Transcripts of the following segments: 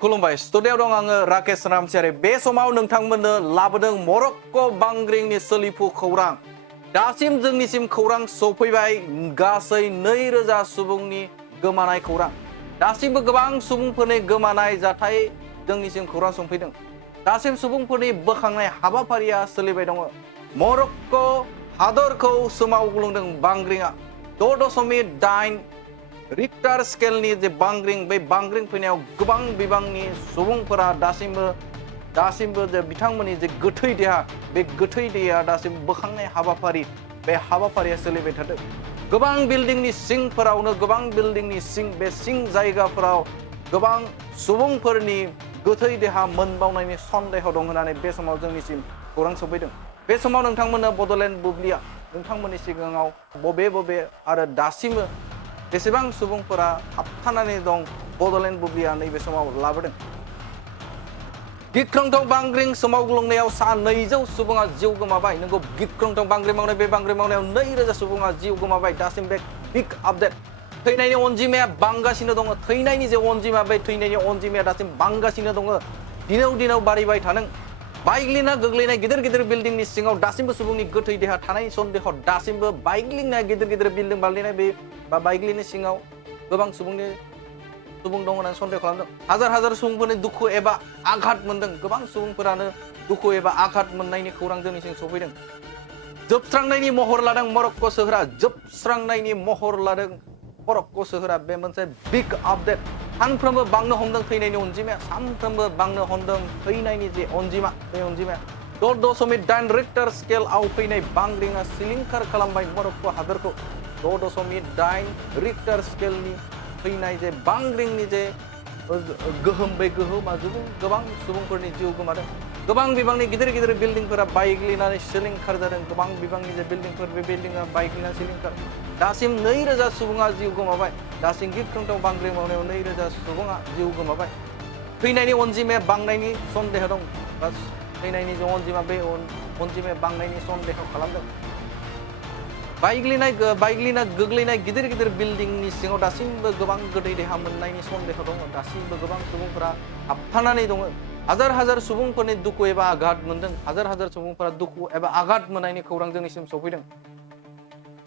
खुलुमबाय स्टुडियाव दं आङो राकेश रामसियारि बे समाव नोंथांमोननो लाबोदों मरक्क' बांग्रिंनि सोलिफु खौरां दासिम जोंनिसिम खौरां सफैबाय गासै 2000 सुबुंनि गोमानाय खौरां दासिमबो गोबां सुबुंफोरनि गोमानाय जाथाय जोंनिसिम खौरां सफैदों दासिम सुबुंफोरनि बोखांनाय हाबाफारिया सोलिबाय दङ मरक्क' हादरखौ सोमावग्लुंदों बांग्रिंआ 6.8 रिक्टार स्केलनि जे बांग्रिं बे बांग्रिं फैनायाव गोबां बिबांनि सुबुंफोरा दासिमबो जे बिथांमोननि जे गोथै देहा बे गोथै देहा दासिम बोखांनाय हाबाफारि बे हाबाफारिया सोलिबाय थादों गोबां बिल्डिंनि सिंफोरावनो गोबां बिल्डिंनि सिं बे सिं जायगाफोराव गोबां सुबुंफोरनि गोथै देहा मोनबावनायनि सन्देह दं होननानै बे समाव जोंनिसिम खौरां सफैदों बे समाव नोंथांमोननो बड'लेण्ड बुब्लिया नोंथांमोननि सिगाङाव बबे आरो दासिमबो बेसेबां सुबुंफोरा हाबथानानै दं बड'लेण्ड बुब्लिया नैबे समाव लाबोदों गिख्रंथाव बांग्रिं सोमावग्लुंनायाव सा 200 सुबुङा जिउ गोमाबाय नंगौ गिख्रंथाव बांग्रिं मावनाय बे बांग्रिं मावनायाव 2000 सुबुङा जिउ गोमाबाय दासिम बे बिग आपडेट थैनायनि अनजिमाया बांगासिनो दङ थैनायनि जे अनजिमा बे थैनायनि अनजिमाया दासिम बांगासिनो दङ दिनाव बारायबाय थादों बायग्लिना गोग्लैनाय गिदिर बिल्डिंनि सिङाव दासिमबो सुबुंनि गोथै देहा थानाय सन्देह दासिमबो बायग्लिनाय गिदिर बिल्डिं बायग्लिनाय बे बा बायग्लिनि सिङाव गोबां सुबुं दं होननानै सन्देह खालामदों हाजार सुबुंफोरनि दुखु एबा आघात मोनदों गोबां सुबुंफोरानो दुखु एबा आघात मोननायनि खौरां जोंनिसिम सफैदों जोबस्रांनायनि महर लादों मरक्क' सोहोरा जोबस्रांनायनि महर लादों मरक्क' सोहोरा बे मोनसे बिग आपडेट सानफ्रोमबो बांनो हमदों थैनायनि अनजिमाया सानफ्रोमबो बांनो हमदों थैनायनि जे अनजिमा बे अनजिमाया 6.8 रिक्टार स्केलआव फैनाय बांग्रिंआ सिलिंखार खालामबाय मरक्क' हादरखौ 6.8 रिक्टार स्केलनि फैनाय जे बांग्रिंनि जे गोहोम बे गोहोमा गोबां सुबुंफोरनि जिउ गोमादों गोबां बिबांनि गिदिर बिल्डिंफोरा बायग्लिनानै सिलिंखार जादों गोबां बिबांनि जे बिल्डिंफोर बे बिल्डिंआ बायग्लिनानै सिलिंखार दासिम 2000 सुबुङा जिउ गोमाबाय दासिम गिख्रंथाव बांग्रिं मावनायाव 2000 सुबुङा जिउ गोमाबाय थैनायनि अनजिमाया बांनायनि सन्देह दं बा थैनायनि जे अनजिमा बे अनजिमाया बांनायनि सन्देह खालामदों बायग्लिना गोग्लैनाय गिदिर बिल्डिंनि सिङाव दासिमबो गोबां गोथै देहा मोननायनि सन्देह दङ दासिमबो गोबां सुबुंफोरा हाबथानानै दङ हाजार सुबुंफोरनि दुखु एबा आघात मोनदों हाजार सुबुंफोरा दुखु एबा आघात मोननायनि खौरां जोंनिसिम सफैदों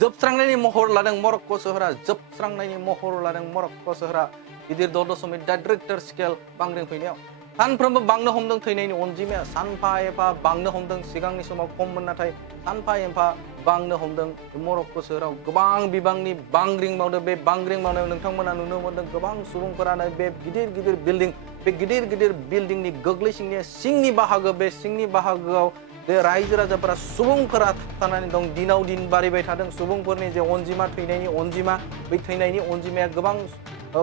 जोबस्रांनायनि महर लादों मरक्क' सोहोरा जोबस्रांनायनि महर लादों मरक्क' सोहोरा गिदिर 6.8 रिक्टार स्केल बांग्रिं फैनायाव सानफ्रोमबो बांनो हमदों थैनायनि अनजिमाया सानफा एफा बांनो हमदों सिगांनि समाव खममोन नाथाय सानफा एफा बांनो हमदों मरक्क' सोहोराव गोबां बिबांनि बांग्रिं मावदों बे बांग्रिं मावनायाव नोंथांमोना नुनो मोनदों गोबां सुबुंफोरानो बे गिदिर बिल्डिं बे गिदिर बिल्डिंनि गोग्लैसिननाय सिंनि बाहागो बे सिंनि बाहागोआव बे रायजो राजाफोरा सुबुंफोरा थाबथानानै दं दिनाव दिन बारायबाय थादों सुबुंफोरनि जे अनजिमा थैनायनि अनजिमा बै थैनायनि अनजिमाया गोबां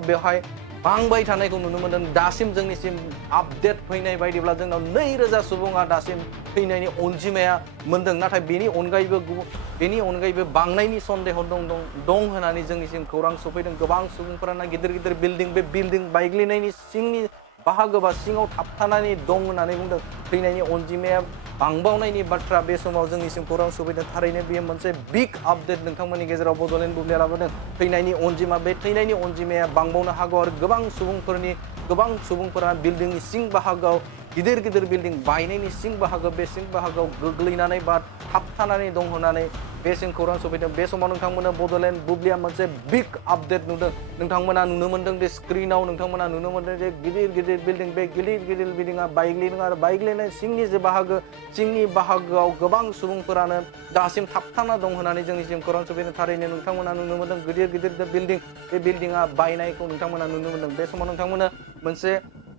बेवहाय बांबाय थानायखौ नुनो मोनदों दासिम जोंनिसिम आपडेट फैनाय बायदिब्ला जोंनाव 2000 सुबुङा दासिम थैनायनि अनजिमाया मोनदों नाथाय बेनि अनगायैबो बांनायनि सन्देह दं होननानै जोंनिसिम खौरां सफैदों गोबां सुबुंफोरानो गिदिर बिल्डिं बे बिल्डिं बायग्लिनायनि सिंनि बाहागो बा सिङाव थाबथानानै दं होननानै बुंदों थैनायनि अनजिमाया बांबावनायनि बाथ्रा बे समाव जोंनिसिम खौरां सफैदों थारैनो बेयो मोनसे बिग आपडेट नोंथांमोननि गेजेराव बड'लेण्ड बुब्लिया लाबोदों थैनायनि अनजिमा बे थैनायनि अनजिमाया बांबावनो हागौ आरो गोबां सुबुंफोरा बिल्डिंनि सिं बाहागोआव गिदिर बिल्डिं बायनायनि सिं बाहागो बे सिं बाहागोआव गोग्लैनानै बा थाबथानानै दं होननानै बेसिम खौरां सफैदों बे समाव नोंथांमोना बड'लेण्ड बुब्लिया मोनसे बिग आपडेट नुदों नोंथांमोना नुनो मोनदों जे स्क्रिनाव नोंथांमोना नुनो मोनदों जे गिदिर बिल्डिं बे गिदिर बिल्डिंआ बायग्लिदों आरो बायग्लिनाय सिंनि जे बाहागो सिंनि बाहागोआव गोबां सुबुंफोरानो दासिम थाबथाना दं होननानै जोंनिसिम खौरां सफैदों थारैनो नोंथांमोना नुनो मोनदों गिदिर बिल्डिं बे बिल्डिंआ बायनायखौ नोंथांमोना नुनो मोनदों बे समाव नोंथांमोना मोनसे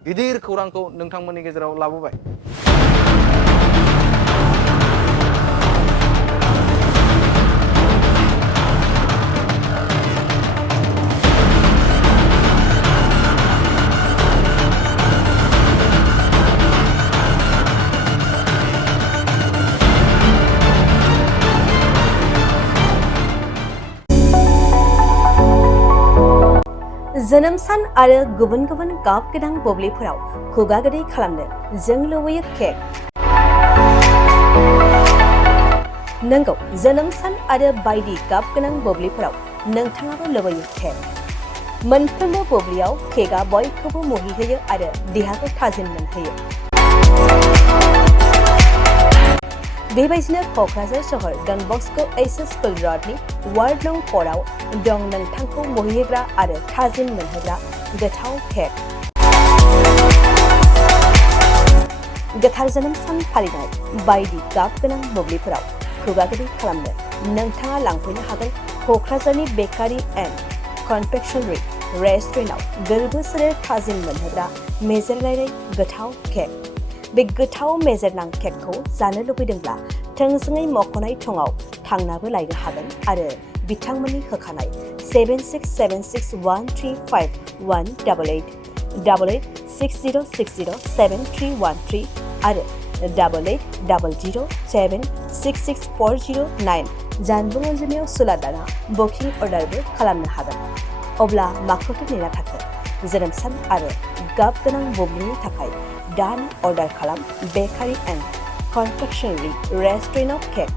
गिदिर खौरांखौ नोंथांमोननि गेजेराव लाबोबाय जोनोम सान आरो गुबुन गाब गोनां बुब्लिफोराव खुगा गोदै खालामनो जों लुबैयो केक नंगौ जोनोम सान आरो बायदि गाब गोनां बुब्लिफोराव नोंथाङाबो लुबैयो केक मोनफ्रोमबो बुब्लियाव केकआ बयखौबो मुहिहोयो आरो देहाखौ थाजिम मोनहोयो। बेबायदिनो क'क्राझार सहर डन बस्क' एच.एस. स्कुल र'डनि वार्ड नं 4 आव दं नोंथांखौ मुहिहोग्रा आरो थाजिम मोनहोग्रा गोथाव केक। गोथार जोनोम सान फालिनाय बायदि गाब गोनां बुब्लिफोराव खुगा गोदै खालामनो नोंथाङा लांफैनो हागोन क'क्राझारनि बेकारि एन्ड कनफेक्शनारि रेस्टुरेन्टआव गोरबो सोलेर थाजिम मोनहोग्रा मेजेरनाय गोथाव केक। बे गोथाव मेजेरनां केकखौ जानो लुबैदोंब्ला थोंजोङै मख'नाय थंआव थांनाबो लायनो हागोन आरो बिथांमोननि होखानाय 767601351888 8860607313 आरो 880007664009 जानबुं अनजिमायाव सुलादाना बुकिं अर्डारबो खालामनो हागोन। अब्ला माखौथो नेना थाखो? जोनोम सान आरो गाब गोनां बुब्लिनि थाखाय दानो अर्डार खालाम बेकारि एन्ड कनफेक्शनारि रेस्टुरेन्टआव केक।